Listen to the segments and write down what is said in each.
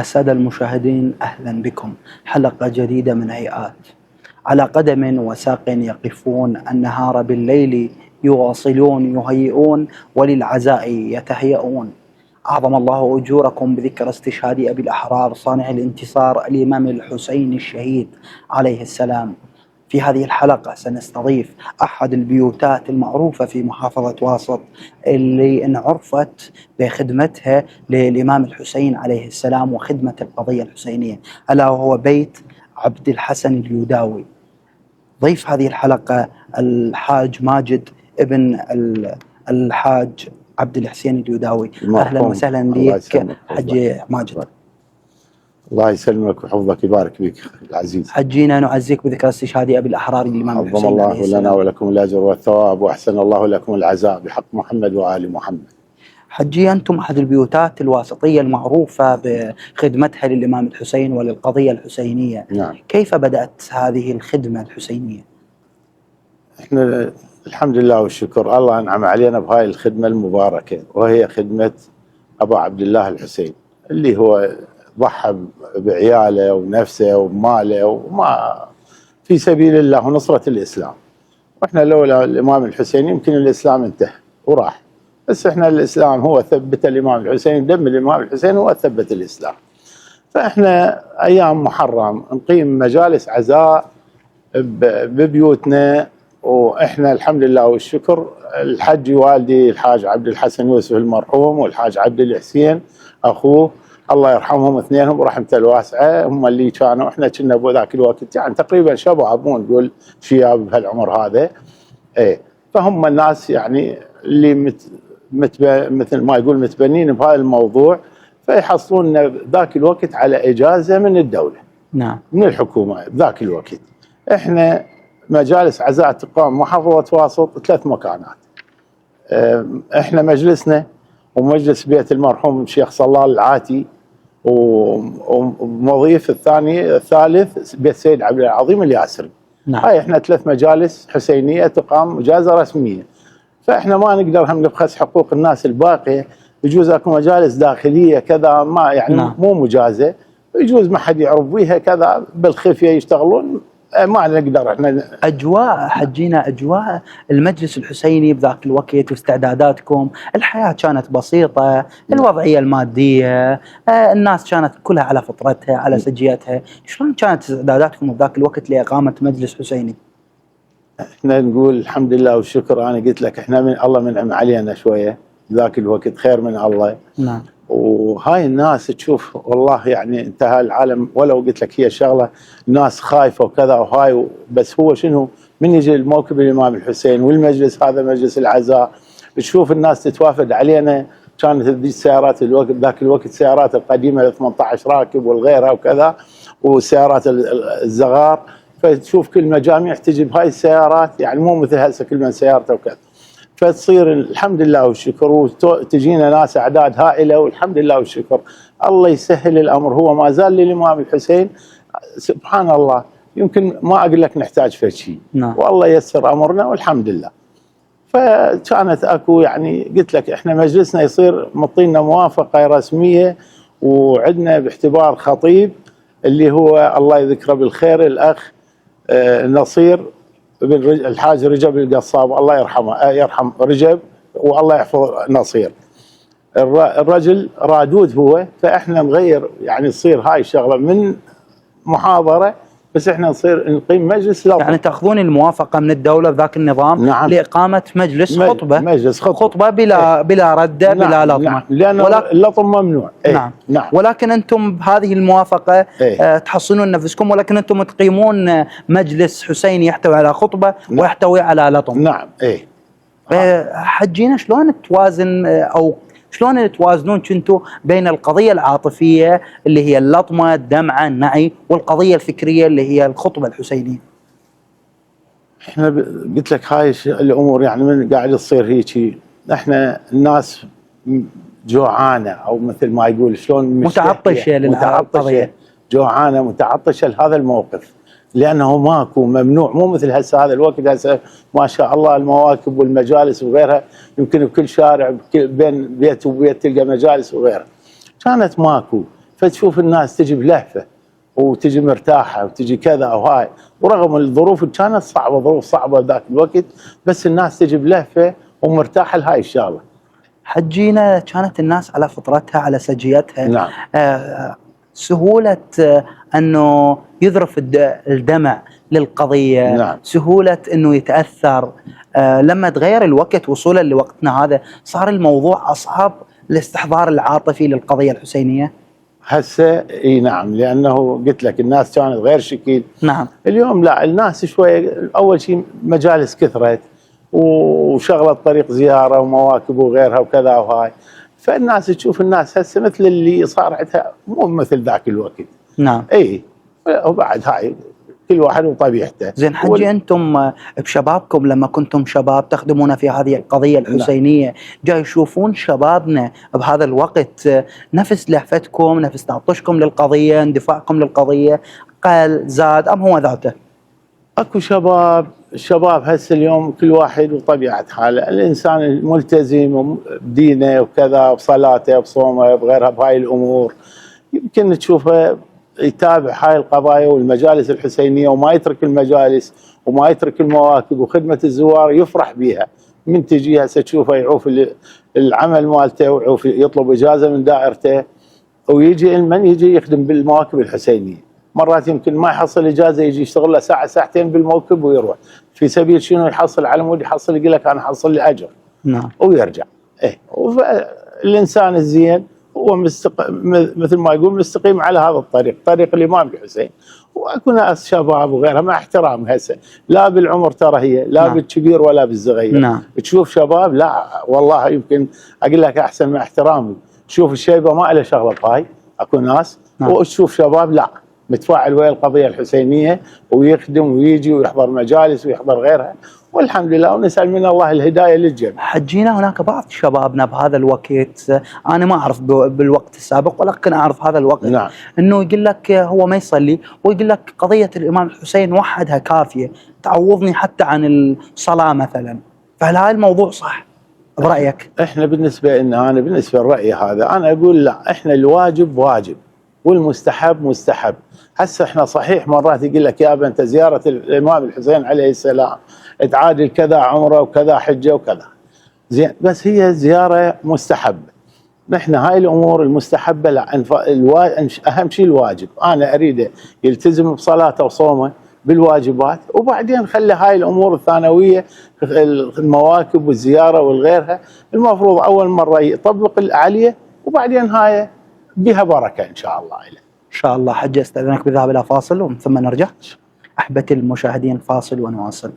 السادة المشاهدين، أهلا بكم. حلقة جديدة من هيئات. على قدم وساق يقفون، النهار بالليل يواصلون، يهيئون وللعزاء يتهيئون. أعظم الله أجوركم بذكر استشهاد أبي الأحرار صانع الانتصار الإمام الحسين الشهيد عليه السلام. في هذه الحلقة سنستضيف أحد البيوتات المعروفة في محافظة واسط اللي انعرفت بخدمتها للإمام الحسين عليه السلام وخدمة القضية الحسينية، ألا وهو بيت عبد الحسن اليوداوي. ضيف هذه الحلقة الحاج ماجد ابن الحاج عبد الحسين اليوداوي. أهلا وسهلا بك حج ماجد. الله يسلمك ويحفظك ويبارك فيك العزيز. حجينا نعزيك بذكر استشهاد أبي الأحرار الإمام الحسين عظم عليه السلام. الله لنا ولكم الأجر والثواب، وأحسن الله لكم العزاء بحق محمد وآل محمد. حجي، أنتم أحد البيوتات الواسطية المعروفة بخدمتها للإمام الحسين وللقضية الحسينية. نعم. كيف بدأت هذه الخدمة الحسينية؟ احنا الحمد لله والشكر، الله أنعم علينا بهاي الخدمة المباركة، وهي خدمة أبو عبد الله الحسين اللي هو ضحى بعياله ونفسه وماله وما في سبيل الله ونصرة الإسلام. واحنا لولا الإمام الحسين يمكن الإسلام انتهى وراح، بس احنا الإسلام هو ثبت الإمام الحسين، دم الإمام الحسين هو ثبت الإسلام. فاحنا أيام محرم نقيم مجالس عزاء ببيوتنا، واحنا الحمد لله والشكر الحج والدي الحاج عبد الحسن يوسف المرحوم والحاج عبد الحسين أخوه الله يرحمهم اثنينهم ورحمته الواسعه، هم اللي كانوا، احنا كنا بذاك الوقت يعني تقريبا شباب، مو نقول شياب بهالعمر هذا. فهم الناس يعني اللي مثل ما يقول متبنين بهذا الموضوع، فيحصلون ذاك الوقت على اجازه من الدوله. نعم. من الحكومه ذاك الوقت. احنا مجالس عزاء تقام محافظه واسط 3 مكانات. احنا مجلسنا ومجلس بيت المرحوم الشيخ صلال العاتي، ومضيف الثالث بيت سيد عبد العظيم الياسري. نعم. هاي احنا 3 مجالس حسينيه تقام اجازه رسميه. فاحنا ما نقدر هم نبخس حقوق الناس الباقيه، يجوز اكو مجالس داخليه كذا ما يعني نعم. مو مجازه، يجوز ما حد يعرف بيها كذا بالخفيه يشتغلون، ما نقدر احنا. أجواء حجينا، أجواء المجلس الحسيني بذاك الوقت واستعداداتكم، الحياة كانت بسيطة، الوضعية المادية، الناس كانت كلها على فطرتها على سجيتها، شلون كانت استعداداتكم بذاك الوقت لإقامة مجلس حسيني؟ احنا نقول الحمد لله والشكر. انا قلت لك احنا من الله منعم علينا شويه ذاك الوقت، خير من الله. نعم. وهاي الناس تشوف والله يعني انتهى العالم، ولو قلت لك هي شغله الناس خايفه وكذا وهاي، بس هو شنو من يجي الموكب الامام الحسين والمجلس هذا مجلس العزاء، تشوف الناس تتوافد علينا. كانت ذي السيارات الوقت ذاك الوقت السيارات القديمه 18 راكب والغيرها وكذا، والسيارات الزغار، فتشوف كل مجاميع تجي بهاي السيارات، يعني مو مثل هسه كل من سيارته وكذا. فتصير الحمد لله والشكر، وتجينا ناس اعداد هائله والحمد لله والشكر. الله يسهل الامر، هو ما زال للامام الحسين سبحان الله، يمكن ما اقول لك نحتاج في شيء. نعم. والله يسر امرنا والحمد لله. فكانت اكو يعني قلت لك احنا مجلسنا يصير مطينا موافقه رسميه، وعندنا باعتبار خطيب اللي هو الله يذكره بالخير الاخ نصير الحاج رجب القصاب، الله يرحمه يرحم رجب والله يحفظ نصير. الرجل رادود هو، فاحنا نغير يعني تصير هاي الشغله من محاضره، بس احنا نصير نقيم مجلس لطم. يعني تاخذون الموافقه من الدوله بذاك النظام. نعم. لاقامه مجلس خطبه. مجلس خطبه بلا رده. نعم. بلا لطمه. نعم. لان اللطم ممنوع. نعم. نعم. ولكن انتم بهذه الموافقه تحصنون نفسكم، ولكن انتم تقيمون مجلس حسيني يحتوي على خطبه. نعم. ويحتوي على لطم. نعم. حجينا شلون توازن او شلون توازنون كنتوا بين القضيه العاطفيه اللي هي اللطمه الدمعه النعي، والقضيه الفكريه اللي هي الخطبه الحسينيه؟ احنا قلت لك هاي الامور يعني من قاعد تصير هيك، احنا الناس جوعانه، او مثل ما يقول شلون متعطشه للقضيه، جوعانه متعطشه لهذا الموقف، لانه ماكو ممنوع، مو مثل هسه هذا الوقت. هسه ما شاء الله المواكب والمجالس وغيرها، يمكن بكل شارع بين بيت وبيت تلقى مجالس وغيرها. كانت ماكو، فتشوف الناس تجي بلهفه وتجي مرتاحه وتجي كذا وهاي، ورغم الظروف كانت صعبه، ظروف صعبه ذاك الوقت، بس الناس تجي بلهفه ومرتاحه لهاي الشغله. حجينا كانت الناس على فطرتها على سجيتها. نعم. سهولة أنه يذرف الدمع للقضية. نعم. سهولة أنه يتأثر. لما تغير الوقت وصولا لوقتنا هذا صار الموضوع أصعب، الاستحضار العاطفي للقضية الحسينية. هسه اي نعم، لانه قلت لك الناس كانت غير شكل. نعم. اليوم لا، الناس شويه اول شيء مجالس كثرت وشغلت طريق زياره ومواكب وغيرها وكذا وهاي، فالناس تشوف الناس هسه مثل اللي صار عندها، مو مثل ذاك الوقت. نعم. اي، وبعد هاي كل واحد وطبيعته. زين حجي، انتم بشبابكم لما كنتم شباب تخدمون في هذه القضيه الحسينيه، جاي يشوفون شبابنا بهذا الوقت نفس لهفتكم، نفس تعطشكم للقضيه، اندفاعكم للقضيه، قل زاد ام هو ذاته؟ اكو شباب هسه اليوم كل واحد وطبيعه حاله، الانسان الملتزم بدينه وكذا، بصلاته بصومه بغيرها بهاي الامور، يمكن تشوفه يتابع هاي القضايا والمجالس الحسينيه وما يترك المجالس وما يترك المواكب وخدمه الزوار، يفرح بها. من تجي هسه تشوفه يعوف العمل مالته ويعوف يطلب اجازه من دائرته ويجي يجي يخدم بالمواكب الحسينيه. مرات يمكن ما يحصل اجازه، يجي يشتغل له ساعه ساعتين بالموكب ويروح، في سبيل شنو يحصل على مود يحصل، يقول لك انا حصل لي اجر. نعم. ويرجع. الانسان الزين هو مثل ما يقول مستقيم على هذا الطريق، طريق الامام الحسين. واكو ناس شباب وغيرها مع احترام هسه، لا بالعمر ترى هي، لا نعم. بالكبير ولا بالصغير. نعم. تشوف شباب لا والله يمكن اقول لك احسن مع احترامي، تشوف الشيبه ما له شغله بهاي، اكو ناس. نعم. وتشوف شباب لا متفاعل ويا القضيه الحسينيه ويخدم ويجي ويحضر مجالس ويحضر غيرها، والحمد لله، ونسال من الله الهدايه للجميع. حجينا هناك بعض شبابنا بهذا الوقت، انا ما اعرف بالوقت السابق ولكن اعرف هذا الوقت. نعم. انه يقول لك هو ما يصلي ويقول لك قضيه الامام الحسين وحدها كافيه تعوضني حتى عن الصلاه مثلا، فهل هذا الموضوع صح برايك؟ احنا بالنسبه لنا، انا بالنسبه للراي هذا انا اقول لا، احنا الواجب واجب والمستحب مستحب. هسه احنا صحيح مرات يقول لك يا انت زياره الامام الحسين عليه السلام تعادل كذا عمره وكذا حجه وكذا، زين، بس هي زياره مستحبه. نحن هاي الامور المستحبه لا، اهم شيء الواجب، انا اريده يلتزم بصلاته وصومه بالواجبات، وبعدين خلي هاي الامور الثانويه المواكب والزياره والغيرها المفروض اول مره يطبق عليه، وبعدين هاي بها بركه ان شاء الله له. ان شاء الله. حجي استاذنك بالذهاب الى فاصل ومن ثم نرجع. احبتي المشاهدين فاصل ونواصل.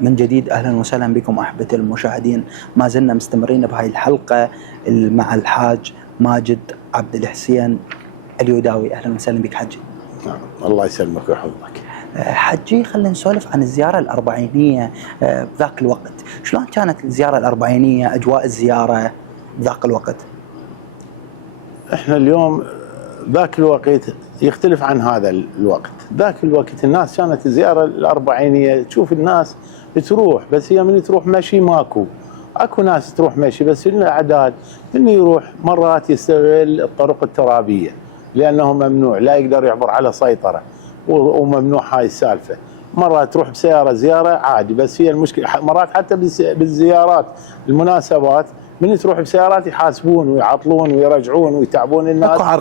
من جديد اهلا وسهلا بكم احبتي المشاهدين، ما زلنا مستمرين بهاي الحلقه مع الحاج ماجد عبد الحسين اليوداوي. اهلا وسهلا بك حجي. الله يسلمك ويحفظك. حجي، خلينا نسولف عن الزياره الاربعينيه بذاك الوقت، شلون كانت الزياره الاربعينيه، اجواء الزياره بذاك الوقت؟ احنا اليوم ذاك الوقت يختلف عن هذا الوقت. ذاك الوقت الناس كانت الزياره الاربعينيه تشوف الناس تروح، بس هي من تروح مشي ماكو، اكو ناس تروح مشي، بس الاعداد من يروح مرات يستغل الطرق الترابيه لانه ممنوع، لا يقدر يعبر على سيطره وممنوع هاي السالفه. مرات تروح بسياره زياره عادي، بس هي المشكله مرات حتى بالزيارات المناسبات من تروح بسيارات يحاسبون ويعطلون ويرجعون ويتعبون الناس، اكو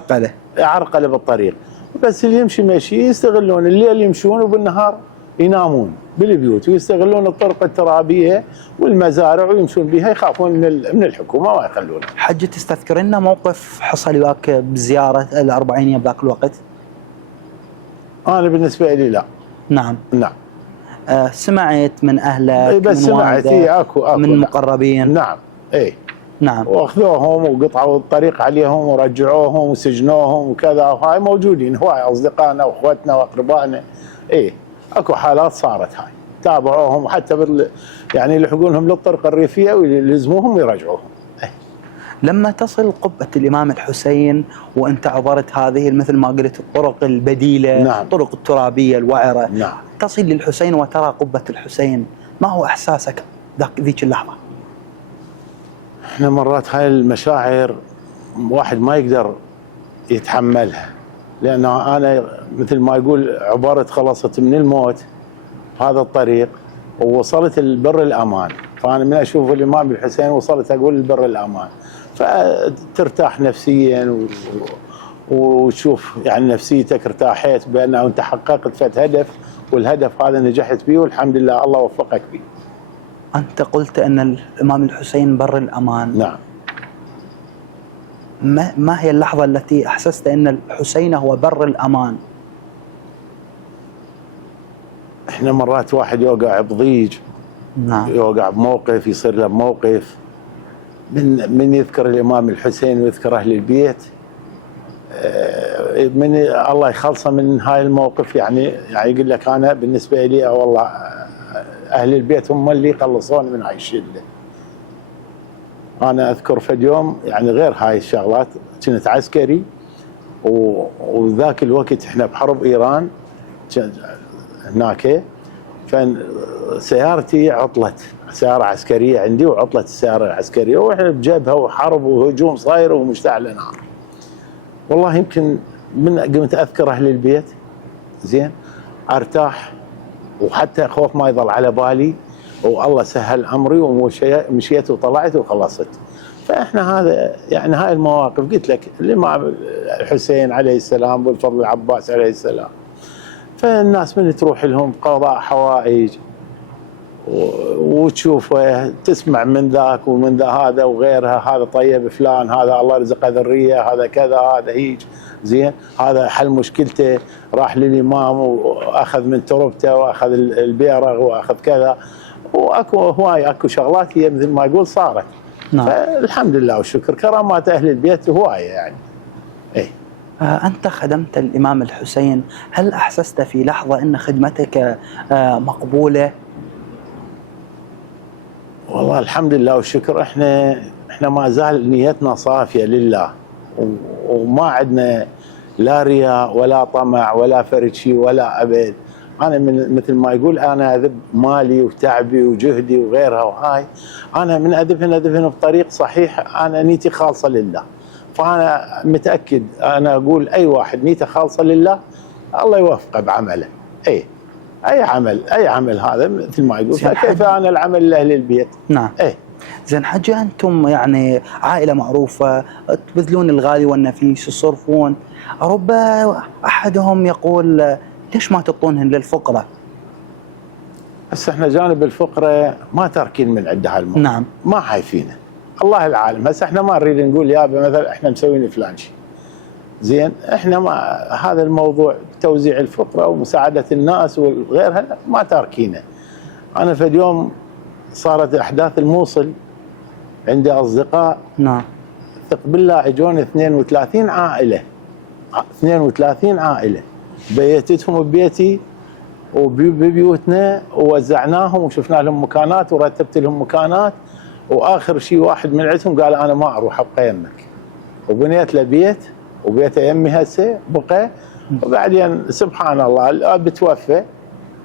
عرقله بالطريق. بس اللي يمشي مشي يستغلون الليل يمشون وبالنهار ينامون بالبيوت، ويستغلون الطرق الترابيه والمزارع ويمشون بها، يخافون من الحكومه ما يخلونه. حجي، تستذكر لنا موقف حصل وياك بزياره الاربعينيه بذاك الوقت؟ انا بالنسبه لي لا. نعم. نعم. سمعت من اهلك، بس من سمعت اكو من نعم. مقربين؟ نعم. اي نعم. واخذوهم وقطعوا الطريق عليهم ورجعوهم وسجنوهم وكذا، وهاي موجودين هواي اصدقائنا واخوتنا واقربائنا. اي اكو حالات صارت هاي تابعوهم حتى يعني يلحقونهم للطرق الريفيه ويلزموهم ويرجعوهم. لما تصل قبة الإمام الحسين وأنت عبرت هذه مثل ما قلت الطرق البديلة، نعم. الطرق الترابية الوعرة، نعم. تصل للحسين وترى قبة الحسين، ما هو إحساسك ذيك اللحظة؟ احنا مرات هاي المشاعر واحد ما يقدر يتحملها، لأن أنا مثل ما يقول عبرت خلصت من الموت هذا الطريق ووصلت البر الأمان، فأنا من أشوف الإمام الحسين وصلت أقول البر الأمان، فترتاح نفسيا وتشوف يعني نفسيتك ارتاحت بأنه أنت حققت فت هدف، والهدف هذا نجحت فيه والحمد لله الله وفقك فيه. أنت قلت أن الإمام الحسين بر الأمان. نعم. ما هي اللحظة التي أحسست أن الحسين هو بر الأمان؟ احنا مرات واحد يوقع بضيج، نعم. يوقع بموقف، يصير له موقف من يذكر الإمام الحسين ويذكر أهل البيت، من الله يخلصه من هاي الموقف، يعني يقول لك أنا بالنسبة لي والله أهل البيت هم اللي يخلصون من هاي الشدة. أنا أذكر في اليوم يعني غير هاي الشغلات كنت عسكري، وذاك الوقت إحنا بحرب إيران هناك، فسيارتي عطلت، سيارة عسكرية عندي وعطلت السيارة العسكرية، وإحنا بجبهة وحرب وهجوم صاير ومشتعل نار. والله يمكن من قمت أذكر أهل البيت زين أرتاح، وحتى خوف ما يظل على بالي، والله سهل أمري ومشيت وطلعت وخلصت. فإحنا هذا يعني هاي المواقف قلت لك الإمام الحسين عليه السلام والفضل العباس عليه السلام، فالناس من تروح لهم قضاء حوائج وتشوفه تسمع من ذاك ومن ذا هذا وغيرها، هذا طيب فلان، هذا الله رزقه ذريه، هذا كذا، هذا هيج زين، هذا حل مشكلته راح للامام واخذ من تربته واخذ البيرغ واخذ كذا، واكو هواي اكو شغلات هي مثل ما يقول صارت. نعم. فالحمد لله والشكر كرامات اهل البيت هوايه يعني. ايه. أنت خدمت الإمام الحسين، هل أحسست في لحظة أن خدمتك مقبولة؟ والله الحمد لله والشكر، احنا ما زال نيتنا صافيه لله، وما عندنا لا رياء ولا طمع ولا فرد شيء ولا ابد. انا من مثل ما يقول انا اذب مالي وتعبي وجهدي وغيرها، وهاي انا من اذبهن بطريق صحيح، انا نيتي خالصه لله. فانا متاكد انا اقول اي واحد نيته خالصه لله الله يوفقه بعمله. اي عمل هذا مثل ما يقول، فكيف انا العمل لاهل البيت. نعم. زين حجي، انتم يعني عائله معروفه تبذلون الغالي والنفيس تصرفون، رب احدهم يقول ليش ما تعطونهن للفقراء؟ هسه احنا جانب الفقراء ما تاركين من عند هالموضوع. نعم. ما خايفينه الله العالم. هسه احنا ما نريد نقول يابا مثلا احنا مسوين فلان شيء زين، احنا ما هذا الموضوع توزيع الفقراء ومساعده الناس وغيرها ما تاركينه. انا في اليوم صارت احداث الموصل عندي اصدقاء، نعم، ثق بالله اجون 32 عائله، 32 عائله بيتتهم ببيتي وببيوتنا ووزعناهم وشفنا لهم مكانات ورتبت لهم مكانات، واخر شيء واحد من عندهم قال انا ما اروح ابقى يمك، وبنيت له بيت وبيته يمي هسه بقى. وبعدين سبحان الله الاب توفى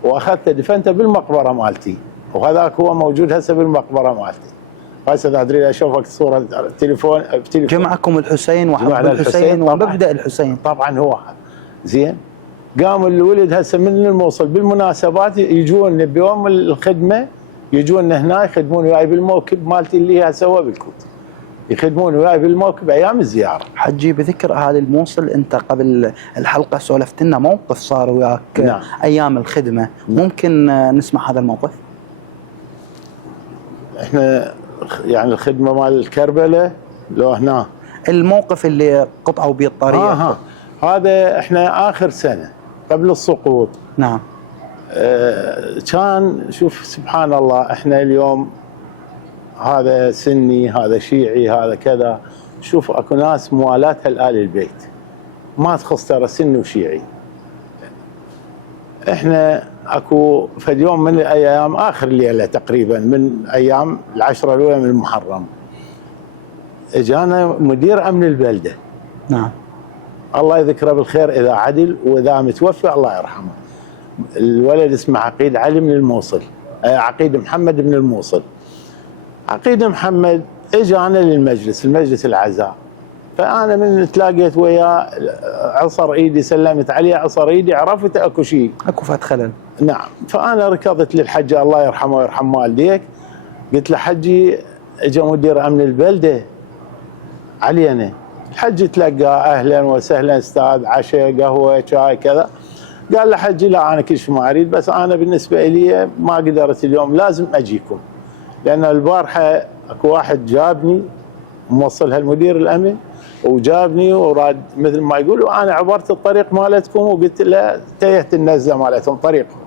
واخذته دفنته بالمقبره مالتي، وهذاك هو موجود هسه بالمقبره مالتي. هسه اذا تريد اشوفك صوره التليفون جمعكم الحسين وحب الحسين ومبدا الحسين طبعا هو زين. قام الولد هسه من الموصل بالمناسبات يجون بيوم الخدمه، يجون هنا يخدمون وياي بالموكب مالتي اللي هي سوا بالكوت، يخدمون وياي بالموكب ايام الزياره. حجي بذكر اهالي الموصل، انت قبل الحلقه سولفت لنا موقف صار وياك. نعم. ايام الخدمه، ممكن نسمع هذا الموقف؟ احنا يعني الخدمه مال الكربله لو هنا الموقف اللي قطعوا بيه الطريق. هذا احنا اخر سنه قبل السقوط. نعم. كان شوف سبحان الله، احنا اليوم هذا سني هذا شيعي هذا كذا، شوف اكو ناس موالاتها لآل البيت ما تخص ترى سني وشيعي. احنا اكو في يوم من الايام اخر ليله تقريبا من ايام العشره الاولى من المحرم، اجانا مدير امن البلده. نعم. الله يذكره بالخير اذا عدل، واذا متوفى الله يرحمه. الولد اسمه عقيد علي من الموصل، عقيد محمد من الموصل. عقيد محمد اجانا للمجلس، المجلس العزاء. فانا من تلاقيت وياه عصر ايدي، سلمت عليه عصر ايدي، عرفت اكو شيء، اكو فات خلل. نعم. فانا ركضت للحجه الله يرحمه ويرحم والديك، قلت له حجي اجى مدير امن البلده علينا. الحج تلقاه اهلا وسهلا استاذ، عشاء قهوه شاي كذا. قال له حجي لا انا كل شيء ما اريد، بس انا بالنسبه لي ما قدرت اليوم، لازم اجيكم لان البارحه اكو واحد جابني موصلها المدير الامن وجابني وراد مثل ما يقولوا، انا عبرت الطريق مالتكم وقلت له تيهت النزله مالتهم طريقهم،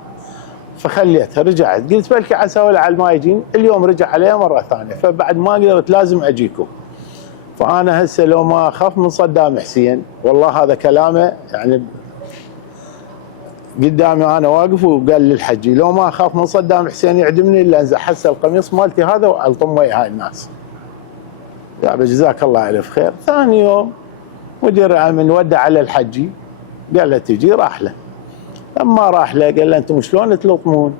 فخليتها. رجعت قلت بلكي عسى ولعل ما يجين، اليوم رجع عليها مره ثانيه، فبعد ما قدرت لازم اجيكم. فانا هسه لو ما اخاف من صدام حسين، والله هذا كلامه يعني قدامي انا واقف، وقال للحجي لو ما اخاف من صدام حسين يعدمني الا انزع هسه القميص مالتي هذا والطم ويا هاي الناس. يا جزاك الله الف خير. ثاني يوم مدير الامن ودع على الحجي، قال له تجي، راح له. لما راح له قال له انتم شلون تلطمون؟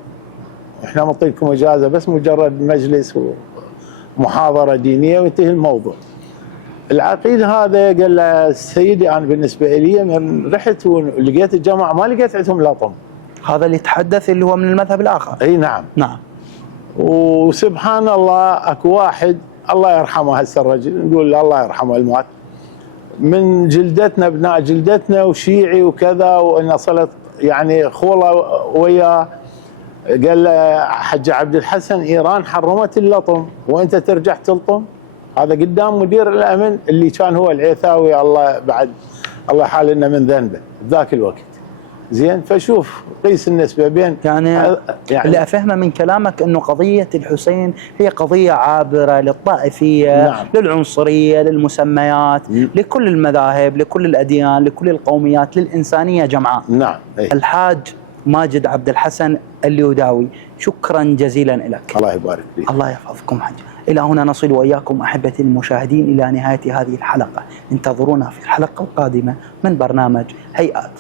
احنا نعطيكم اجازه بس مجرد مجلس ومحاضره دينيه وينتهي الموضوع. العقيد هذا قال له سيدي انا بالنسبه لي من رحت ولقيت الجماعه ما لقيت عندهم لطم. هذا اللي يتحدث اللي هو من المذهب الاخر. اي نعم. نعم. وسبحان الله اكو واحد الله يرحمه هسه الرجل، نقول له الله يرحمه المات، من جلدتنا ابناء جلدتنا وشيعي وكذا، وانه صلت يعني خوله وياه. قال له حج عبد الحسن ايران حرمت اللطم وانت ترجع تلطم؟ هذا قدام مدير الامن اللي كان هو العيثاوي، الله بعد الله حالنا من ذنبه ذاك الوقت. زين. فشوف قيس النسبه بين يعني اللي افهمه من كلامك انه قضيه الحسين هي قضيه عابره للطائفيه. نعم. للعنصريه، للمسميات، لكل المذاهب، لكل الاديان، لكل القوميات، للانسانيه جمعاء. نعم. الحاج ماجد عبد الحسن اليوداوي، شكرا جزيلا لك. الله يبارك فيك. الله يحفظكم حج. إلى هنا نصل وإياكم أحبتي المشاهدين إلى نهاية هذه الحلقة. انتظرونا في الحلقة القادمة من برنامج هيئات.